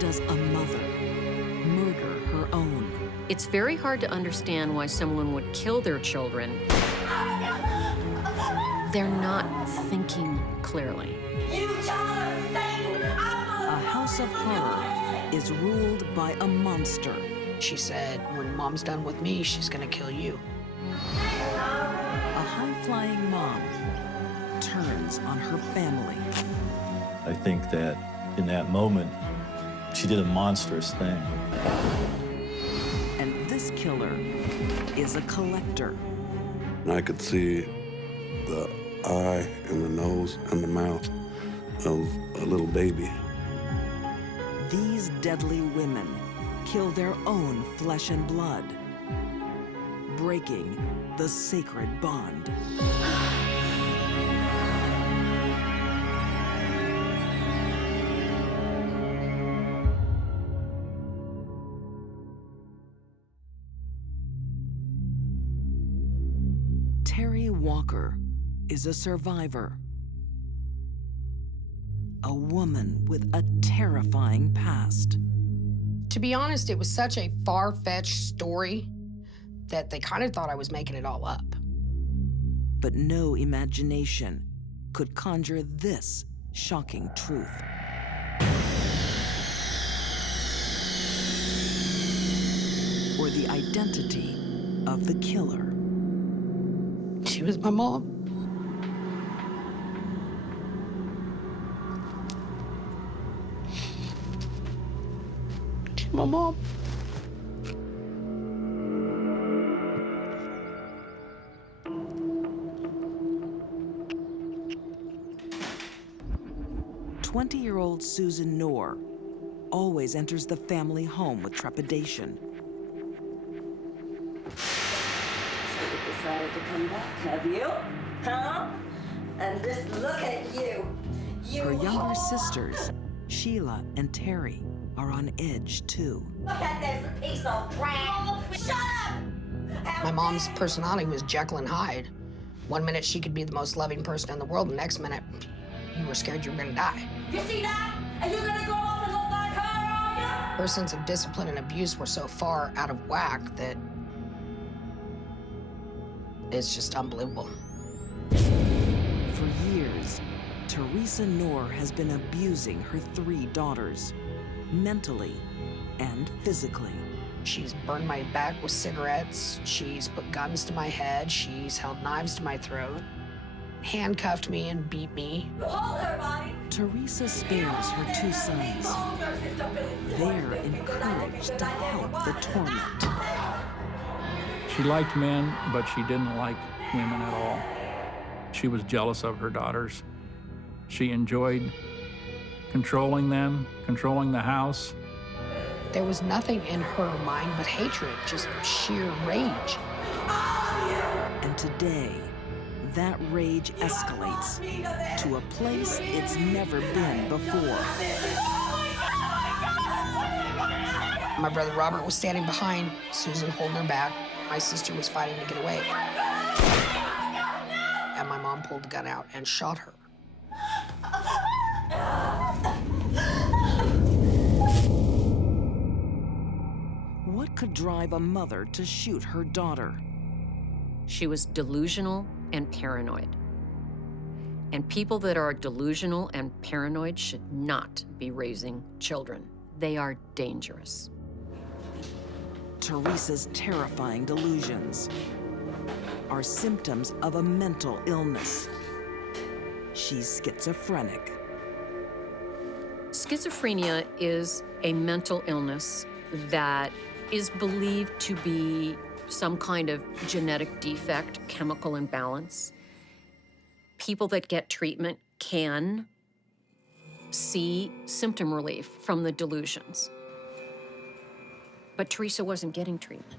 does a mother murder her own? It's very hard to understand why someone would kill their children. They're not thinking clearly. A house of horror is ruled by a monster. She said, when Mom's done with me, she's gonna kill you. A high-flying mom turns on her family. I think that in that moment, she did a monstrous thing. And this killer is a collector. I could see the eye and the nose and the mouth of a little baby. These deadly women kill their own flesh and blood, breaking the sacred bond. Terry Walker is a survivor. A woman with a terrifying past. To be honest, it was such a far-fetched story that they kind of thought I was making it all up. But no imagination could conjure this shocking truth. Or the identity of the killer. She was my mom. She's my mom. "20-year-old Susan Knorr always enters the family home with trepidation. Decided to come back, have you? Huh? And just look at you. Her younger sisters, Sheila and Terry, are on edge too. Look at this piece of crap. Shut up! My mom's personality was Jekyll and Hyde. One minute she could be the most loving person in the world, the next minute you were scared you were gonna die. You see that? And you're gonna grow up and look like her, are you? Her sense of discipline and abuse were so far out of whack that it's just unbelievable. For years, Theresa Knorr has been abusing her 3 daughters, mentally and physically. She's burned my back with cigarettes. She's put guns to my head. She's held knives to my throat, handcuffed me and beat me. Hold her, Bonnie. Theresa spares her 2 sons. They're encouraged to help the torment. She liked men, but she didn't like women at all. She was jealous of her daughters. She enjoyed controlling them, controlling the house. There was nothing in her mind but hatred, just sheer rage. And today, that rage escalates to a place it's never been before. My brother Robert was standing behind Susan, holding her back. My sister was fighting to get away. And my mom pulled the gun out and shot her. What could drive a mother to shoot her daughter? She was delusional and paranoid. And people that are delusional and paranoid should not be raising children. They are dangerous. Theresa's terrifying delusions are symptoms of a mental illness. She's schizophrenic. Schizophrenia is a mental illness that is believed to be some kind of genetic defect, chemical imbalance. People that get treatment can see symptom relief from the delusions. But Theresa wasn't getting treatment.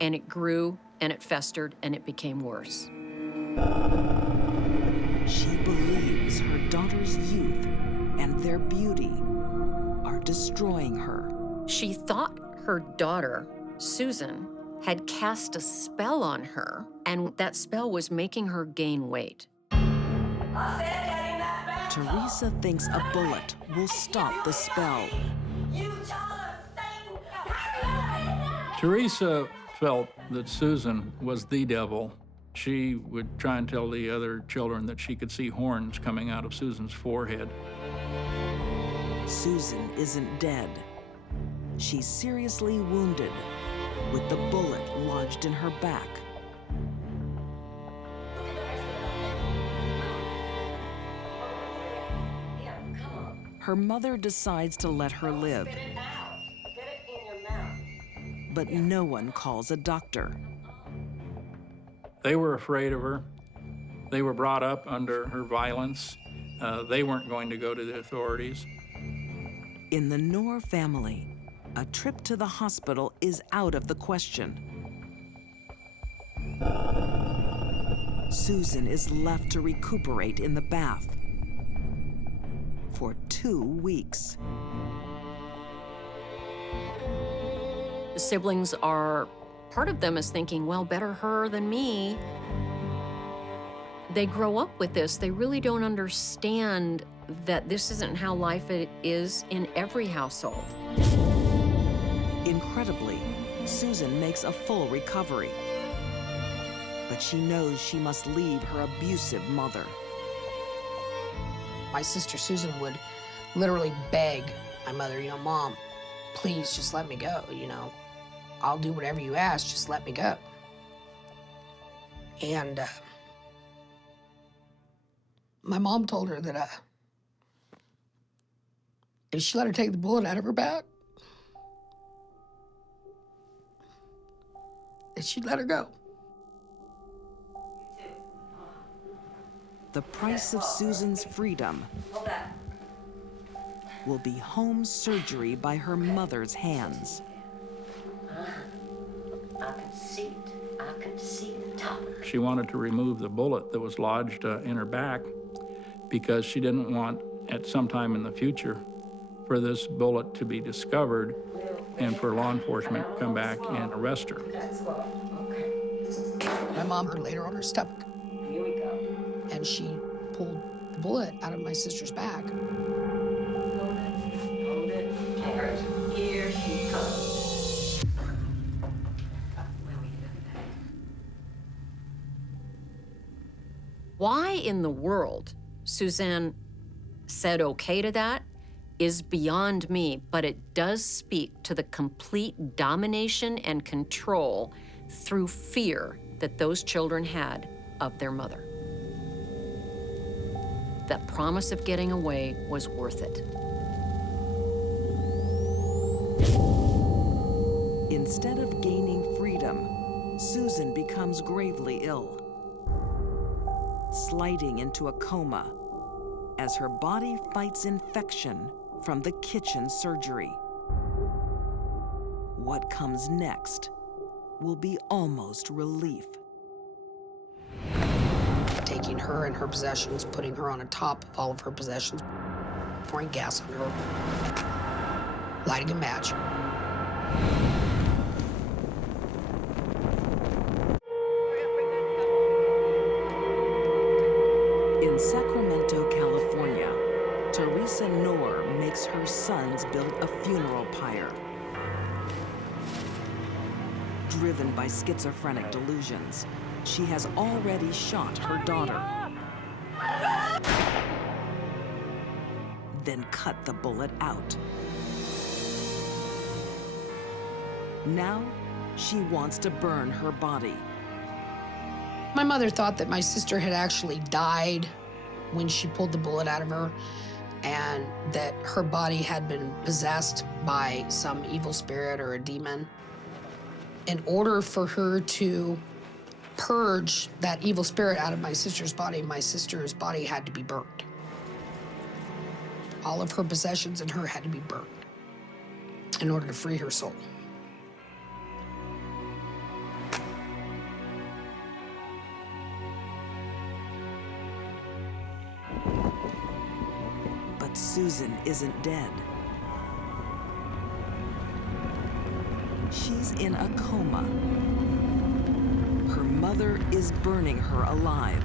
And it grew, and it festered, and it became worse. She believes her daughter's youth and their beauty are destroying her. She thought her daughter, Susan, had cast a spell on her, and that spell was making her gain weight. Theresa thinks a bullet will stop the spell. You child of Satan! Hurry! Theresa felt that Susan was the devil. She would try and tell the other children that she could see horns coming out of Susan's forehead. Susan isn't dead. She's seriously wounded, with the bullet lodged in her back. Yeah, come on. Her mother decides to let her live, Spit it out. Get it in your mouth. but no one calls a doctor. They were afraid of her. They were brought up under her violence. They weren't going to go to the authorities. In the Knorr family, a trip to the hospital is out of the question. Susan is left to recuperate in the bath for 2 weeks. The siblings are, part of them is thinking, well, better her than me. They grow up with this. They really don't understand that this isn't how life is in every household. Incredibly, Susan makes a full recovery. But she knows she must leave her abusive mother. My sister Susan would literally beg my mother, Mom, please just let me go, I'll do whatever you ask, just let me go. And my mom told her that if she let her take the bullet out of her back, that she'd let her go. The price of Susan's freedom Hold that. will be home surgery by her mother's hands. I can see it. I can see the top of it. She wanted to remove the bullet that was lodged in her back because she didn't want, at some time in the future, for this bullet to be discovered and for law enforcement to come back and arrest her. That's what. Okay. My mom heard later on her stomach, Here we go. and she pulled the bullet out of my sister's back. Hold it. Hold it. Terrence, here she comes. Why in the world Suzanne said okay to that is beyond me, but it does speak to the complete domination and control through fear that those children had of their mother. That promise of getting away was worth it. Instead of gaining freedom, Susan becomes gravely ill, sliding into a coma as her body fights infection from the kitchen surgery. What comes next will be almost relief. Taking her and her possessions, putting her on the top of all of her possessions, pouring gas on her, lighting a match. In Sacramento, California, Theresa Knorr makes her sons build a funeral pyre. Driven by schizophrenic delusions, she has already shot her daughter, then cut the bullet out. Now, she wants to burn her body. My mother thought that my sister had actually died when she pulled the bullet out of her, and that her body had been possessed by some evil spirit or a demon. In order for her to purge that evil spirit out of my sister's body had to be burned. All of her possessions and her had to be burned in order to free her soul. But Susan isn't dead. She's in a coma. Her mother is burning her alive.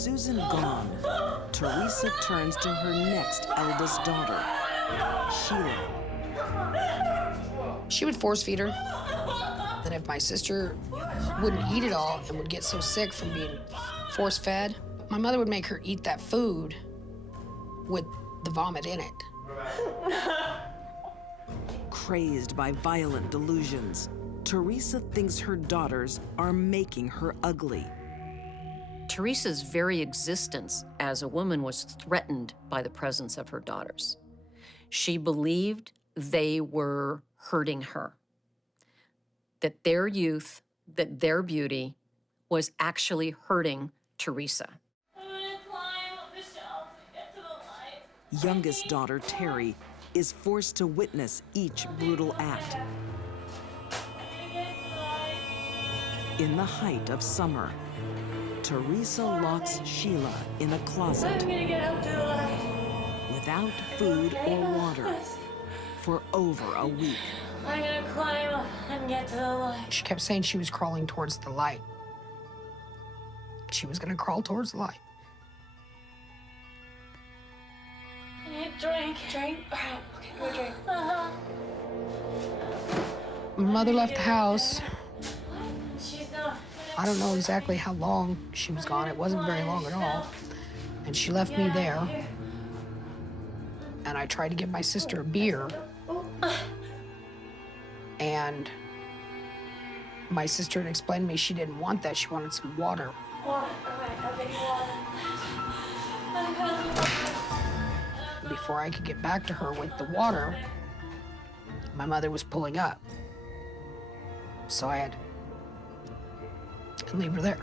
Susan gone, Theresa turns to her next eldest daughter, Sheila. She would force feed her. And if my sister wouldn't eat it all and would get so sick from being force fed, my mother would make her eat that food with the vomit in it. Crazed by violent delusions, Theresa thinks her daughters are making her ugly. Theresa's very existence as a woman was threatened by the presence of her daughters. She believed they were hurting her, that their youth, that their beauty was actually hurting Theresa. I'm gonna climb up the shelf and get to the light. Youngest daughter, Terry, is forced to witness each brutal act. In the height of summer, Theresa locks Sheila in a closet I'm gonna get up to the light. without food or water for over a week. I'm gonna climb up and get to the light. She kept saying she was crawling towards the light. She was gonna crawl towards the light. I need a drink. Drink? Okay, go drink. My mother left the house. She's not. I don't know exactly how long she was gone. It wasn't very long at all. And she left me there. And I tried to give my sister a beer. And my sister had explained to me she didn't want that. She wanted some water. Water. Okay, I'll get you water. Before I could get back to her with the water, my mother was pulling up. So I had to leave her there.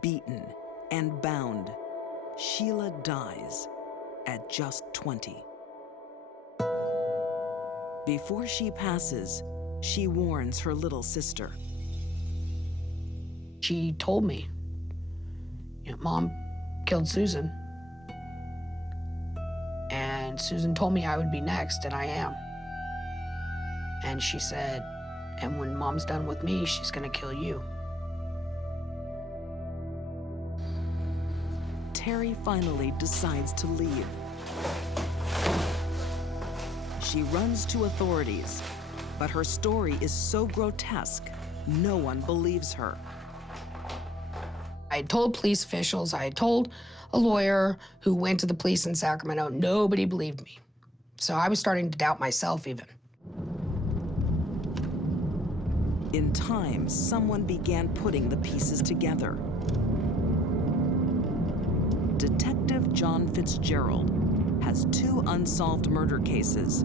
Beaten and bound, Sheila dies at just 20. Before she passes, she warns her little sister. She told me, Mom killed Susan. And Susan told me I would be next, and I am. And she said, and when Mom's done with me, she's gonna kill you. Terry finally decides to leave. She runs to authorities, but her story is so grotesque, no one believes her. I had told police officials, I had told a lawyer who went to the police in Sacramento, nobody believed me. So I was starting to doubt myself even. In time, someone began putting the pieces together. Detective John Fitzgerald has 2 unsolved murder cases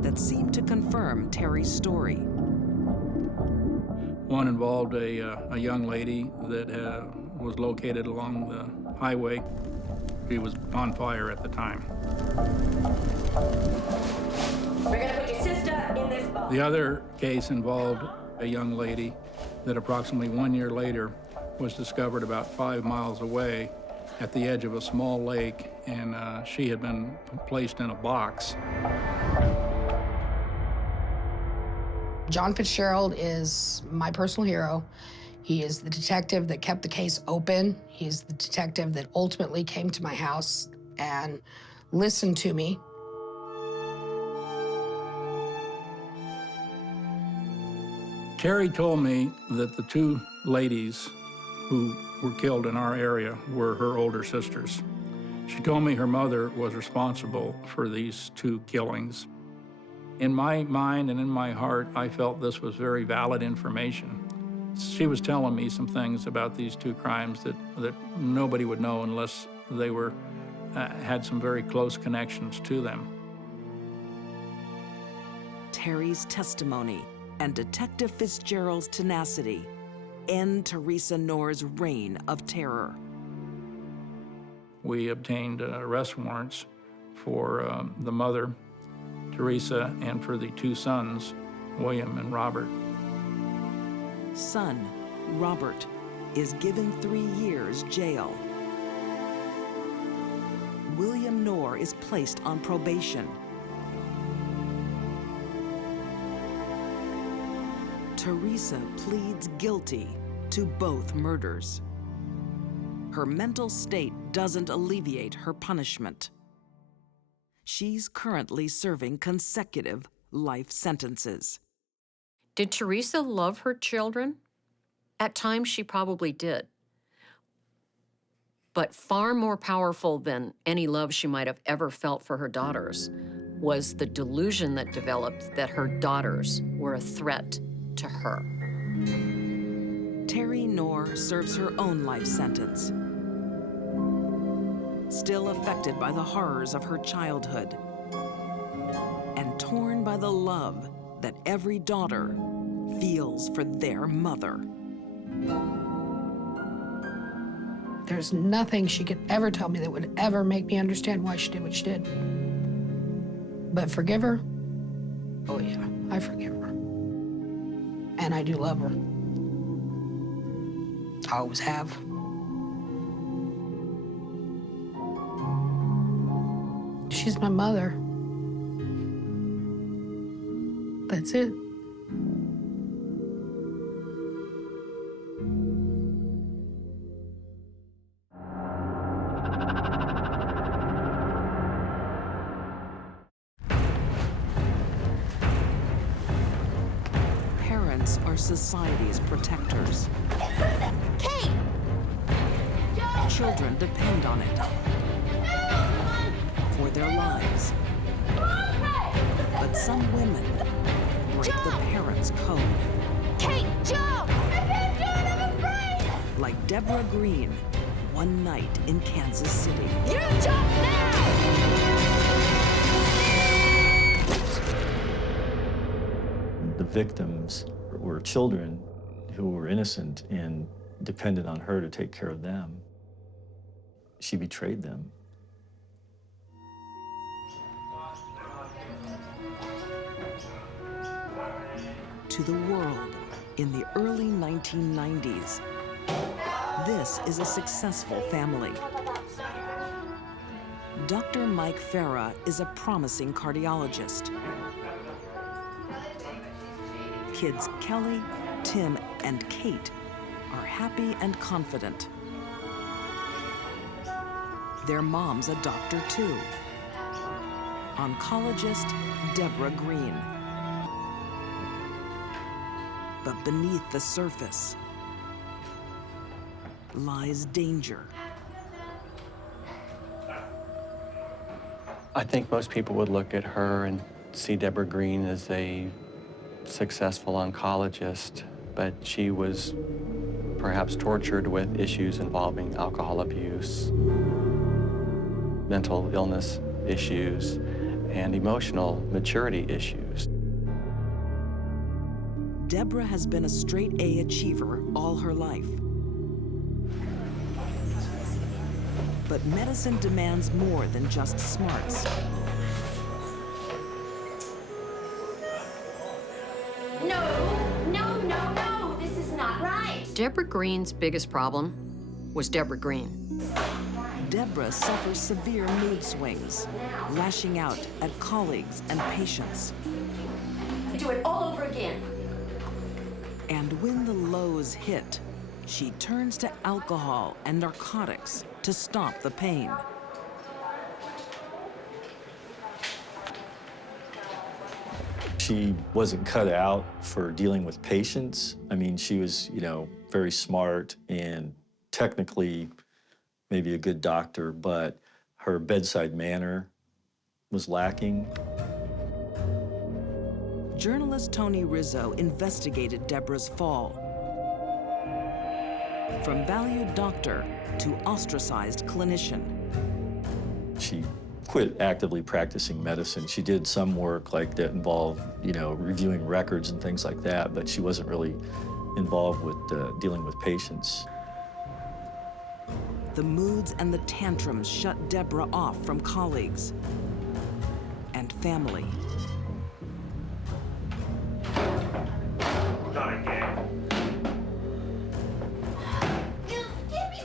that seem to confirm Terry's story. One involved a young lady that was located along the highway. She was on fire at the time. We're gonna put your sister in this box. The other case involved a young lady that approximately 1 year later was discovered about 5 miles away at the edge of a small lake, and she had been placed in a box. John Fitzgerald is my personal hero. He is the detective that kept the case open. He's the detective that ultimately came to my house and listened to me. Terry told me that the 2 ladies who were killed in our area were her older sisters. She told me her mother was responsible for these 2 killings. In my mind and in my heart, I felt this was very valid information. She was telling me some things about these 2 crimes that nobody would know unless they were had some very close connections to them. Terry's testimony and Detective Fitzgerald's tenacity end Theresa Knorr's reign of terror. We obtained arrest warrants for the mother, Theresa, and for the 2 sons, William and Robert. Son, Robert, is given 3 years jail. William Knorr is placed on probation. Theresa pleads guilty to both murders. Her mental state doesn't alleviate her punishment. She's currently serving consecutive life sentences. Did Theresa love her children? At times, she probably did. But far more powerful than any love she might have ever felt for her daughters was the delusion that developed that her daughters were a threat to her. Terry Knorr serves her own life sentence, still affected by the horrors of her childhood and torn by the love that every daughter feels for their mother. There's nothing she could ever tell me that would ever make me understand why she did what she did. But forgive her? Oh yeah, I forgive her. And I do love her. I always have. She's my mother. That's it. Parents are society's protectors. Kate! Children depend on it for their lives. But some women break the parents' code. Kate, jump! I can't do it, I'm afraid! Like Debra Green, one night in Kansas City. You jump now! The victims were children who were innocent and depended on her to take care of them. She betrayed them. To the world in the early 1990s, this is a successful family. Dr. Mike Farah is a promising cardiologist. Kids Kelly, Tim, and Kate are happy and confident. Their mom's a doctor too. Oncologist Debra Green. But beneath the surface lies danger. I think most people would look at her and see Debra Green as a successful oncologist, but she was perhaps tortured with issues involving alcohol abuse, mental illness issues, and emotional maturity issues. Debra has been a straight-A achiever all her life. But medicine demands more than just smarts. No, this is not right. Debra Green's biggest problem was Debra Green. Debra suffers severe mood swings, lashing out at colleagues and patients. Do it all over again. And when the lows hit, she turns to alcohol and narcotics to stop the pain. She wasn't cut out for dealing with patients. I mean, she was, very smart and technically maybe a good doctor, but her bedside manner was lacking. Journalist Tony Rizzo investigated Debra's fall. From valued doctor to ostracized clinician. She quit actively practicing medicine. She did some work like that involved, reviewing records and things like that, but she wasn't really involved with dealing with patients. The moods and the tantrums shut Debra off from colleagues and family.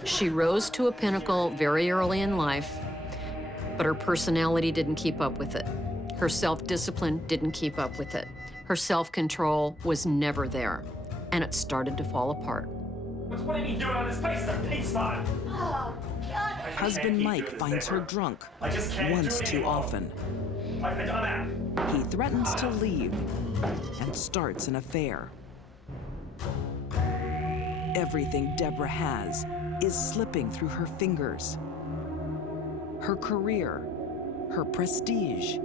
She rose to a pinnacle very early in life, But her personality didn't keep up with it. Her self-discipline didn't keep up with it. Her self-control was never there, and it started to fall apart. What are you doing on this place? It's a pigsty. Oh, God. Husband Mike finds her drunk once too often. I'm out. He threatens to leave and starts an affair. Everything Debra has is slipping through her fingers. Her career, her prestige,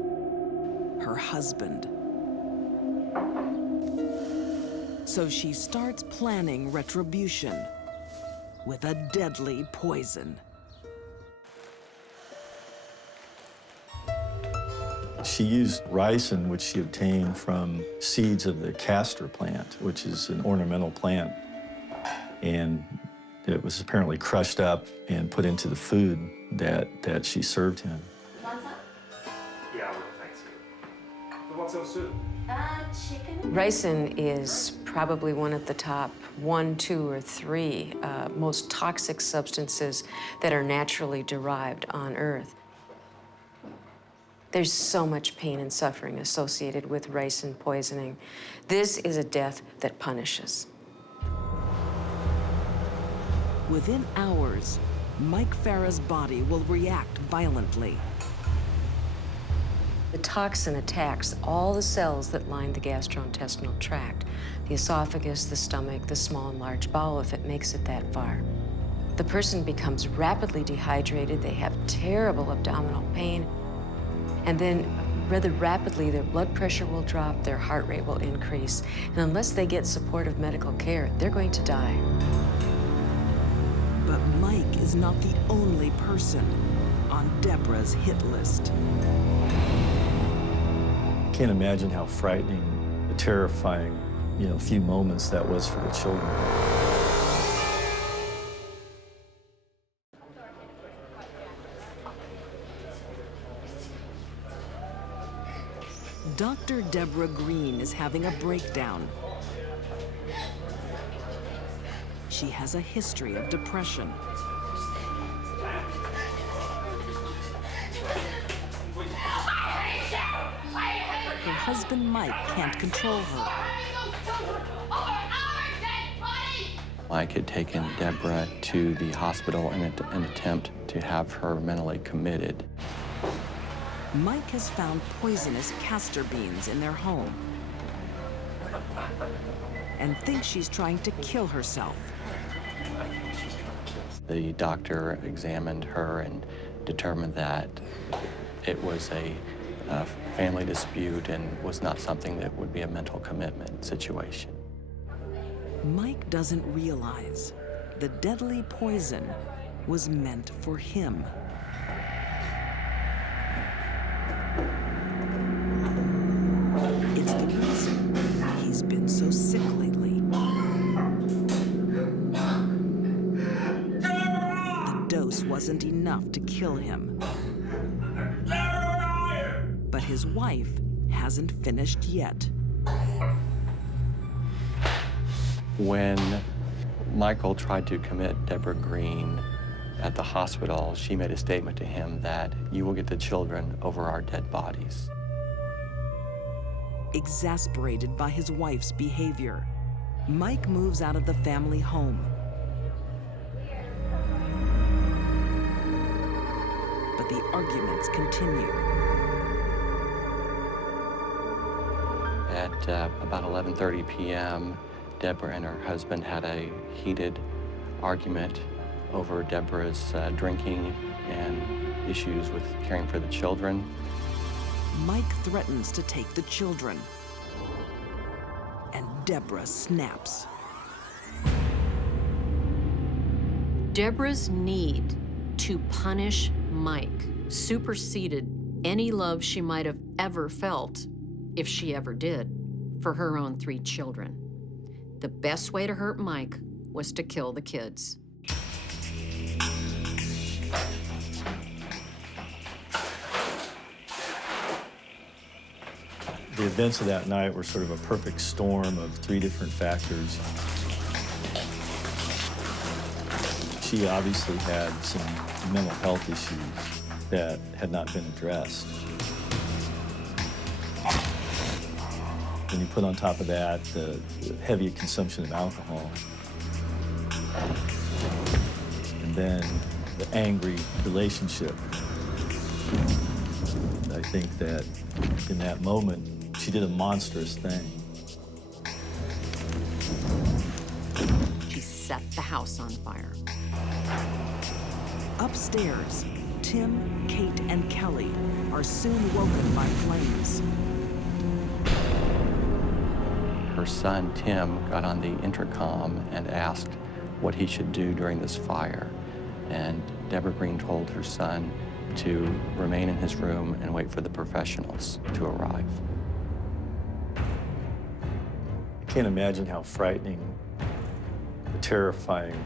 her husband. So she starts planning retribution with a deadly poison. She used ricin, which she obtained from seeds of the castor plant, which is an ornamental plant. And it was apparently crushed up and put into the food that she served him. Want some? Yeah, well, thanks. But what's else soup? Chicken. Ricin is probably one of the top 1, 2, or 3 most toxic substances that are naturally derived on Earth. There's so much pain and suffering associated with ricin poisoning. This is a death that punishes. Within hours, Mike Farah's body will react violently. The toxin attacks all the cells that line the gastrointestinal tract, the esophagus, the stomach, the small and large bowel, if it makes it that far. The person becomes rapidly dehydrated, they have terrible abdominal pain, and then rather rapidly their blood pressure will drop, their heart rate will increase, and unless they get supportive medical care, they're going to die. But Mike is not the only person on Debra's hit list. Can't imagine how frightening, terrifying, few moments that was for the children. Dr. Debra Green is having a breakdown. She has a history of depression. Her husband Mike can't control her. Mike had taken Debra to the hospital in an attempt to have her mentally committed. Mike has found poisonous castor beans in their home and thinks she's trying to kill herself. The doctor examined her and determined that it was a family dispute and was not something that would be a mental commitment situation. Mike doesn't realize the deadly poison was meant for him. It's the reason he's been so sick lately. The dose wasn't enough to kill him. But his wife hasn't finished yet. When Michael tried to commit Debra Green at the hospital, she made a statement to him that you will get the children over our dead bodies. Exasperated by his wife's behavior, Mike moves out of the family home. But the arguments continue. At about 11:30 p.m., Debra and her husband had a heated argument over Debra's drinking and issues with caring for the children. Mike threatens to take the children, and Debra snaps. Debra's need to punish Mike superseded any love she might have ever felt, if she ever did, for her own 3 children. The best way to hurt Mike was to kill the kids. The events of that night were sort of a perfect storm of 3 different factors. She obviously had some mental health issues that had not been addressed. When you put on top of that the heavy consumption of alcohol, and then the angry relationship, I think that in that moment, she did a monstrous thing. She set the house on fire. Upstairs, Tim, Kate, and Kelly are soon woken by flames. Her son, Tim, got on the intercom and asked what he should do during this fire. And Debra Green told her son to remain in his room and wait for the professionals to arrive. I can't imagine how frightening, terrifying,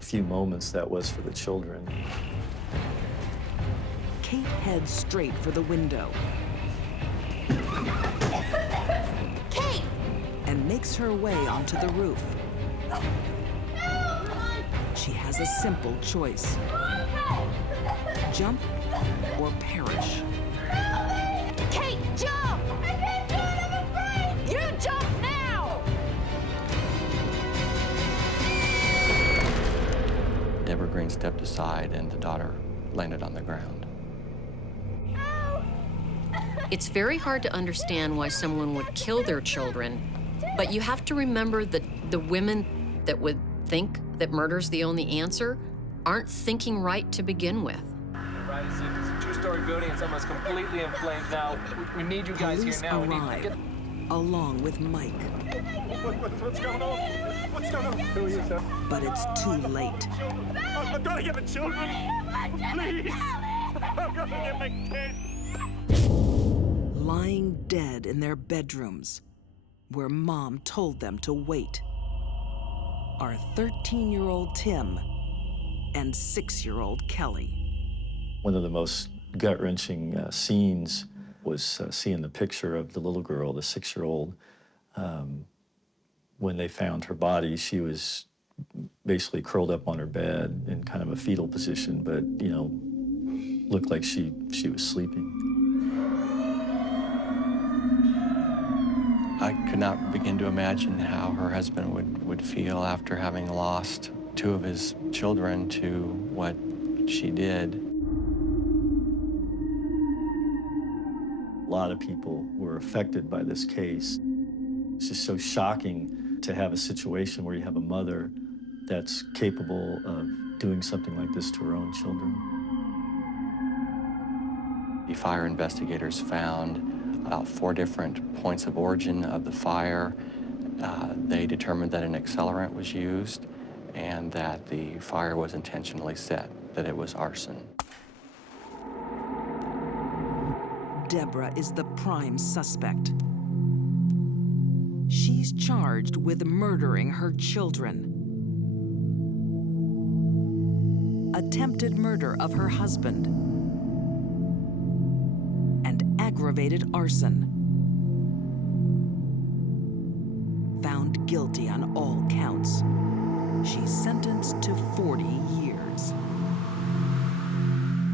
few moments that was for the children. Kate heads straight for the window. Kate! And makes her way onto the roof. She has a simple choice. Jump or perish. Kate, jump! I can't do it, I'm afraid! You jump now! Debra Green stepped aside and the daughter landed on the ground. It's very hard to understand why someone would kill their children, but you have to remember that the women that would think that murder's the only answer aren't thinking right to begin with. Right, it's a two-story building. It's almost completely in flames now. We need you guys Police here now. arrive, along with Mike. What's going on? What's going on? Who are you, sir? But it's too late. I've got to get the children. Please. I've got to get my kids. Lying dead in their bedrooms, where Mom told them to wait, are 13-year-old Tim and 6-year-old Kelly. One of the most gut-wrenching scenes was seeing the picture of the little girl, the 6-year-old. When they found her body, she was basically curled up on her bed in kind of a fetal position, but, looked like she was sleeping. I could not begin to imagine how her husband would feel after having lost 2 of his children to what she did. A lot of people were affected by this case. It's just so shocking to have a situation where you have a mother that's capable of doing something like this to her own children. The fire investigators found about 4 different points of origin of the fire. They determined that an accelerant was used and that the fire was intentionally set, that it was arson. Debra is the prime suspect. She's charged with murdering her children. Attempted murder of her husband. And aggravated arson. Found guilty on all counts. She's sentenced to 40 years.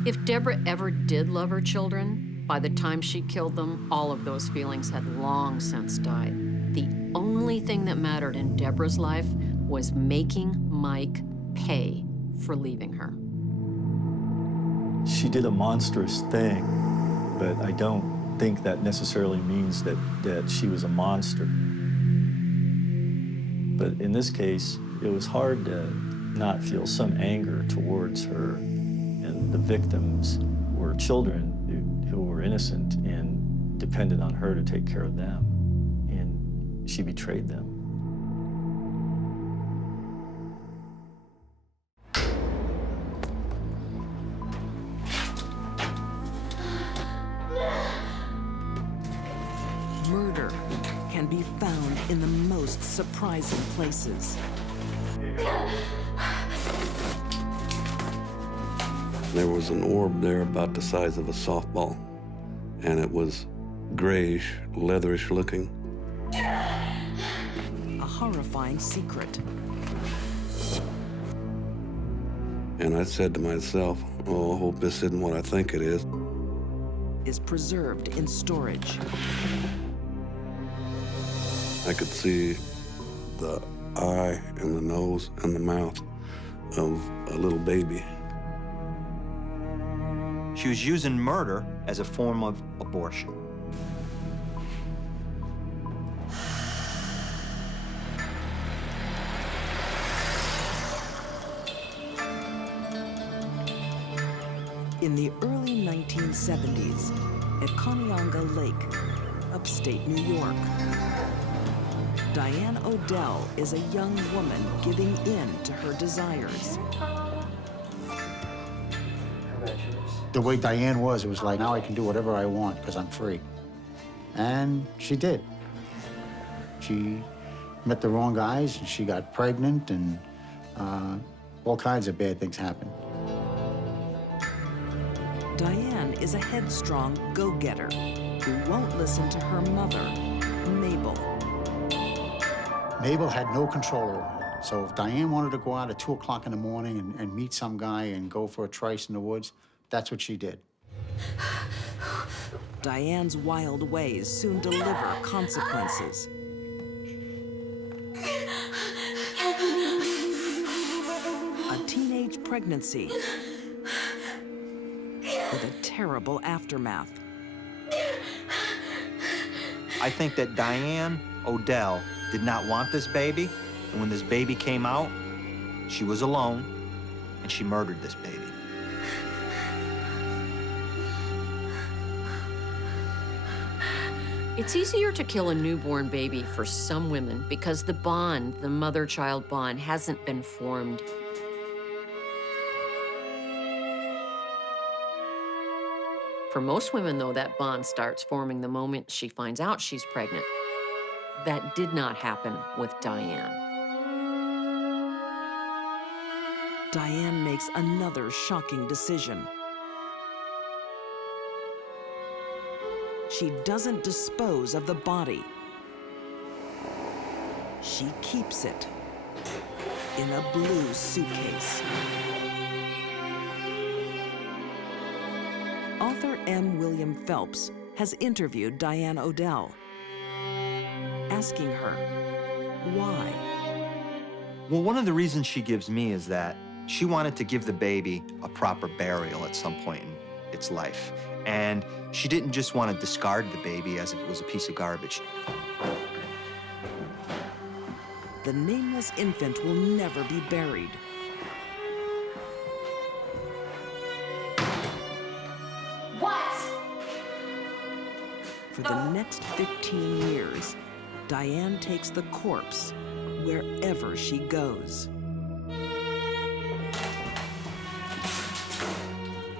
If Debra ever did love her children, by the time she killed them, all of those feelings had long since died. The only thing that mattered in Debra's life was making Mike pay for leaving her. She did a monstrous thing, but I don't think that necessarily means that she was a monster. But in this case, it was hard to not feel some anger towards her, and the victims were children who were innocent and depended on her to take care of them, and she betrayed them. Murder can be found in the most surprising places. There was an orb there about the size of a softball, and it was grayish, leatherish looking. A horrifying secret. And I said to myself, oh, I hope this isn't what I think it is. Is preserved in storage. I could see the eye and the nose and the mouth of a little baby. She was using murder as a form of abortion. In the early 1970s, at Conneaga Lake, upstate New York, Diane Odell is a young woman giving in to her desires. The way Diane was, it was like, now I can do whatever I want because I'm free. And she did. She met the wrong guys, and she got pregnant, and all kinds of bad things happened. Diane is a headstrong go-getter who won't listen to her mother, Mabel. Mabel had no control over her. So if Diane wanted to go out at 2 o'clock in the morning and meet some guy and go for a trice in the woods, that's what she did. Diane's wild ways soon deliver consequences. A teenage pregnancy with a terrible aftermath. I think that Diane Odell did not want this baby, and when this baby came out, she was alone, and she murdered this baby. It's easier to kill a newborn baby for some women because the bond, the mother-child bond, hasn't been formed. For most women, though, that bond starts forming the moment she finds out she's pregnant. That did not happen with Diane. Diane makes another shocking decision. She doesn't dispose of the body. She keeps it in a blue suitcase. Author M. William Phelps has interviewed Diane Odell, asking her why. Well, one of the reasons she gives me is that she wanted to give the baby a proper burial at some point in its life. And she didn't just want to discard the baby as if it was a piece of garbage. The nameless infant will never be buried. What? For the next 15 years, Diane takes the corpse wherever she goes.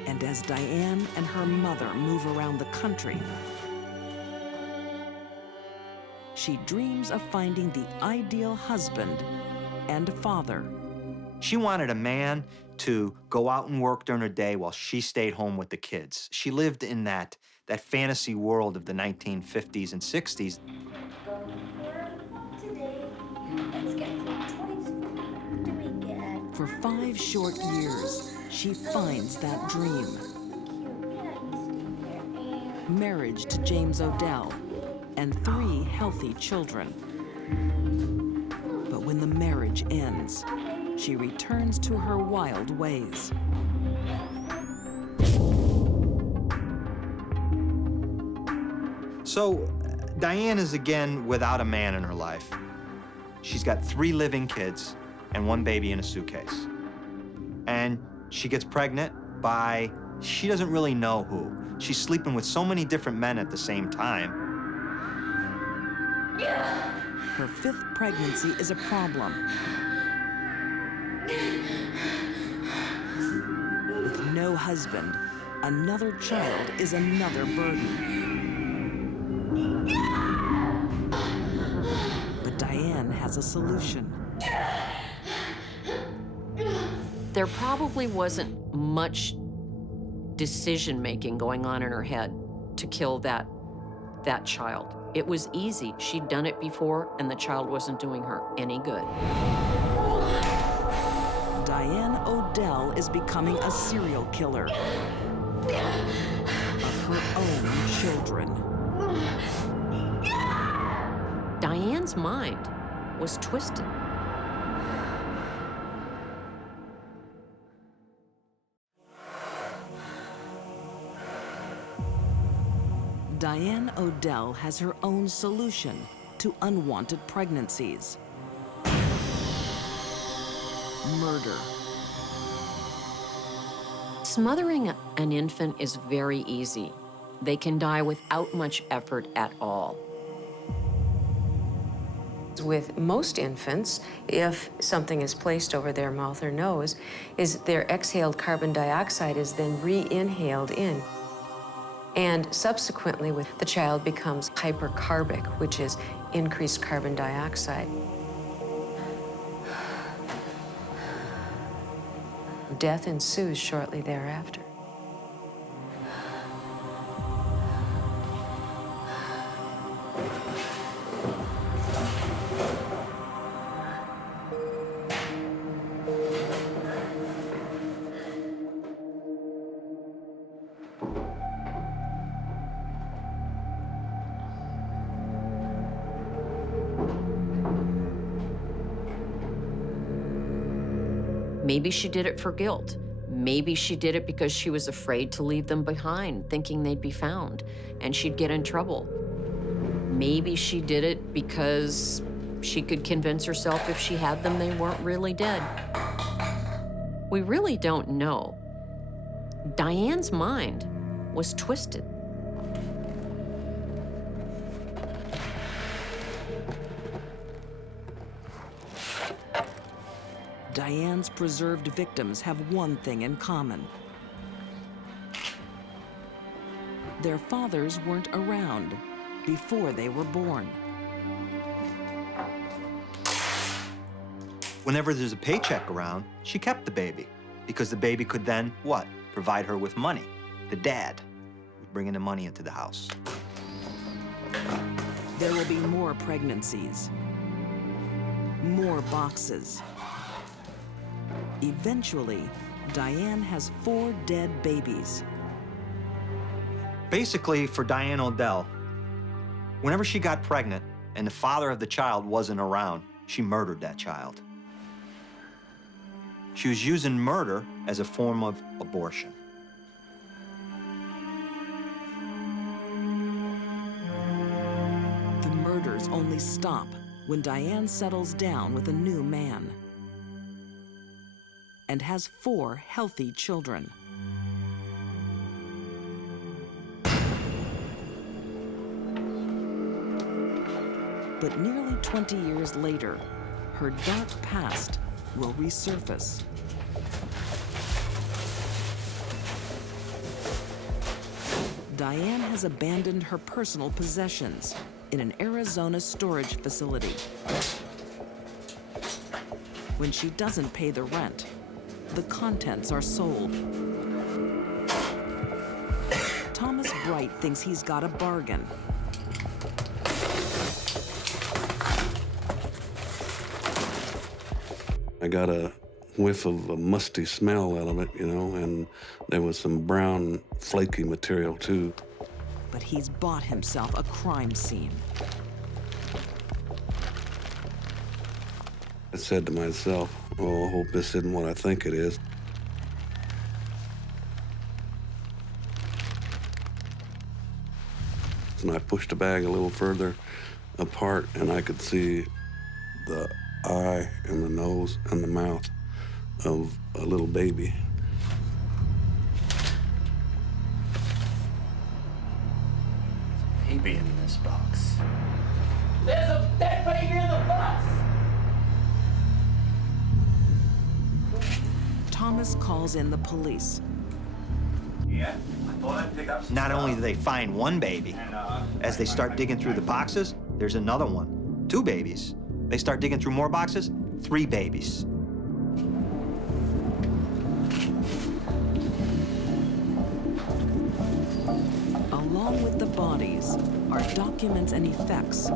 And as Diane and her mother move around the country, she dreams of finding the ideal husband and father. She wanted a man to go out and work during her day while she stayed home with the kids. She lived in that fantasy world of the 1950s and 60s. For 5 short years, she finds that dream. Marriage to James Odell and 3 healthy children. But when the marriage ends, she returns to her wild ways. So Diane is again without a man in her life. She's got 3 living kids and 1 baby in a suitcase. And she gets pregnant by, she doesn't really know who. She's sleeping with so many different men at the same time. Her 5th pregnancy is a problem. With no husband, another child is another burden. But Diane has a solution. There probably wasn't much decision-making going on in her head to kill that child. It was easy. She'd done it before, and the child wasn't doing her any good. Diane Odell is becoming a serial killer of her own children. Diane's mind was twisted. Diane Odell has her own solution to unwanted pregnancies. Murder. Smothering an infant is very easy. They can die without much effort at all. With most infants, if something is placed over their mouth or nose, their exhaled carbon dioxide is then re-inhaled in. And subsequently, the child becomes hypercarbic, which is increased carbon dioxide. Death ensues shortly thereafter. Maybe she did it for guilt. Maybe she did it because she was afraid to leave them behind, thinking they'd be found and she'd get in trouble. Maybe she did it because she could convince herself if she had them, they weren't really dead. We really don't know. Diane's mind was twisted. Diane's preserved victims have one thing in common. Their fathers weren't around before they were born. Whenever there's a paycheck around, she kept the baby because the baby could then, what? Provide her with money. The dad was bringing the money into the house. There will be more pregnancies, more boxes. Eventually, Diane has 4 dead babies. Basically, for Diane Odell, whenever she got pregnant and the father of the child wasn't around, she murdered that child. She was using murder as a form of abortion. The murders only stop when Diane settles down with a new man and has 4 healthy children. But nearly 20 years later, her dark past will resurface. Diane has abandoned her personal possessions in an Arizona storage facility. When she doesn't pay the rent, the contents are sold. Thomas Bright thinks he's got a bargain. I got a whiff of a musty smell out of it, you know, and there was some brown, flaky material, too. But he's bought himself a crime scene. I said to myself, oh, I hope this isn't what I think it is. And I pushed the bag a little further apart, and I could see the eye and the nose and the mouth of a little baby. Baby in this box. There's a dead baby in the box! Thomas calls in the police. Yeah, I thought I'd pick up some Not stuff. only do they find one baby, as they start digging through the boxes, there's another one. 2 babies. They start digging through more boxes, 3 babies. Along with the bodies are documents and effects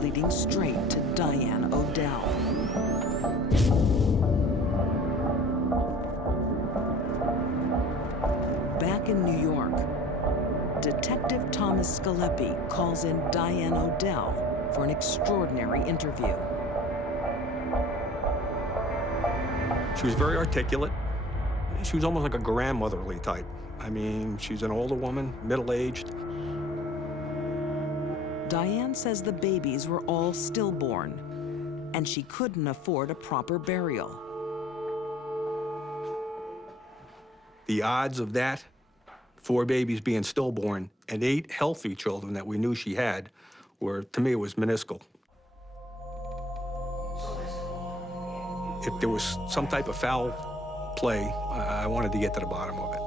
leading straight to Diane Odell. Detective Thomas Scalepi calls in Diane Odell for an extraordinary interview. She was very articulate. She was almost like a grandmotherly type. I mean, she's an older woman, middle-aged. Diane says the babies were all stillborn, and she couldn't afford a proper burial. The odds of that, 4 babies being stillborn, and 8 healthy children that we knew she had, were, to me, it was minuscule. If there was some type of foul play, I wanted to get to the bottom of it.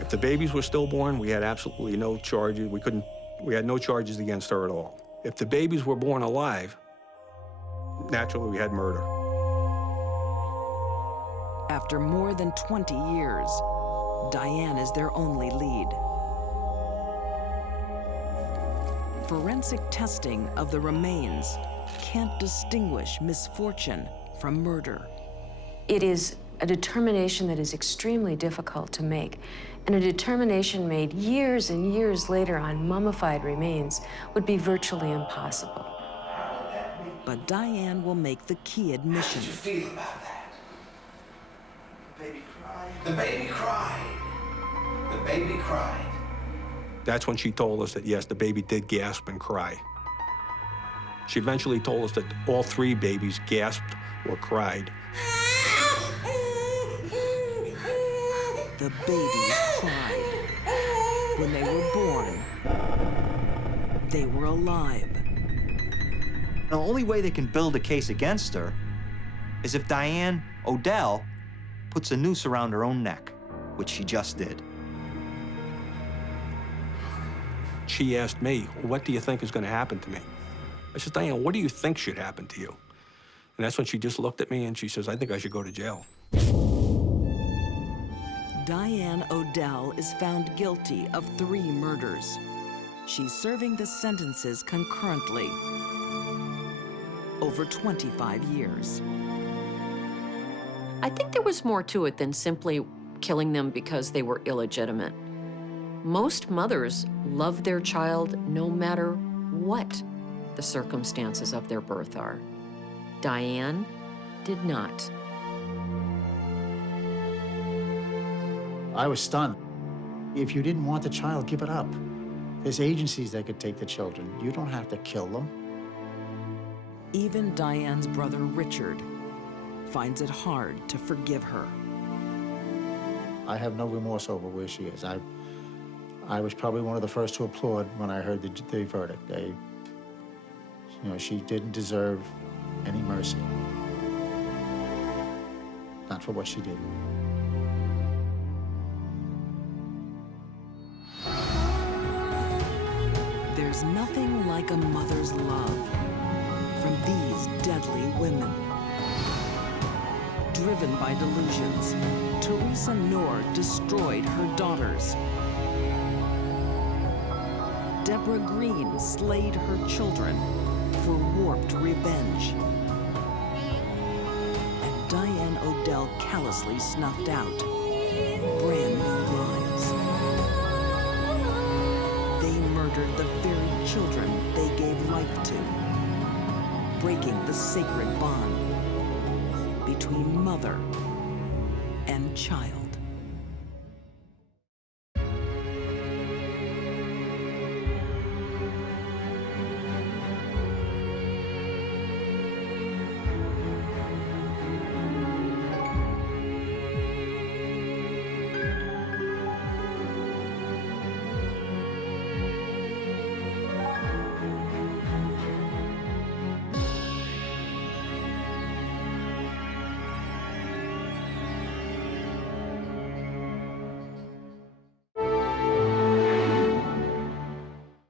If the babies were stillborn, we had absolutely no charges. We had no charges against her at all. If the babies were born alive, naturally we had murder. After more than 20 years, Diane is their only lead. Forensic testing of the remains can't distinguish misfortune from murder. It is a determination that is extremely difficult to make, and a determination made years and years later on mummified remains would be virtually impossible. But Diane will make the key admission. How did you feel about that? The baby cried. The baby cried. The baby cried. That's when she told us that, yes, the baby did gasp and cry. She eventually told us that all 3 babies gasped or cried. The babies cried. When they were born, they were alive. The only way they can build a case against her is if Diane Odell puts a noose around her own neck, which she just did. She asked me, what do you think is going to happen to me? I said, Diane, what do you think should happen to you? And that's when she just looked at me and she says, I think I should go to jail. Diane Odell is found guilty of 3 murders. She's serving the sentences concurrently, over 25 years. I think there was more to it than simply killing them because they were illegitimate. Most mothers love their child no matter what the circumstances of their birth are. Diane did not. I was stunned. If you didn't want the child, give it up. There's agencies that could take the children. You don't have to kill them. Even Diane's brother, Richard, finds it hard to forgive her. I have no remorse over where she is. I was probably one of the first to applaud when I heard the verdict. She didn't deserve any mercy. Not for what she did. There's nothing like a mother's love from these deadly women. Driven by delusions, Theresa Knorr destroyed her daughters. Debra Green slayed her children for warped revenge. And Diane Odell callously snuffed out brand new lives. They murdered the very children they gave life to, breaking the sacred bond between mother and child.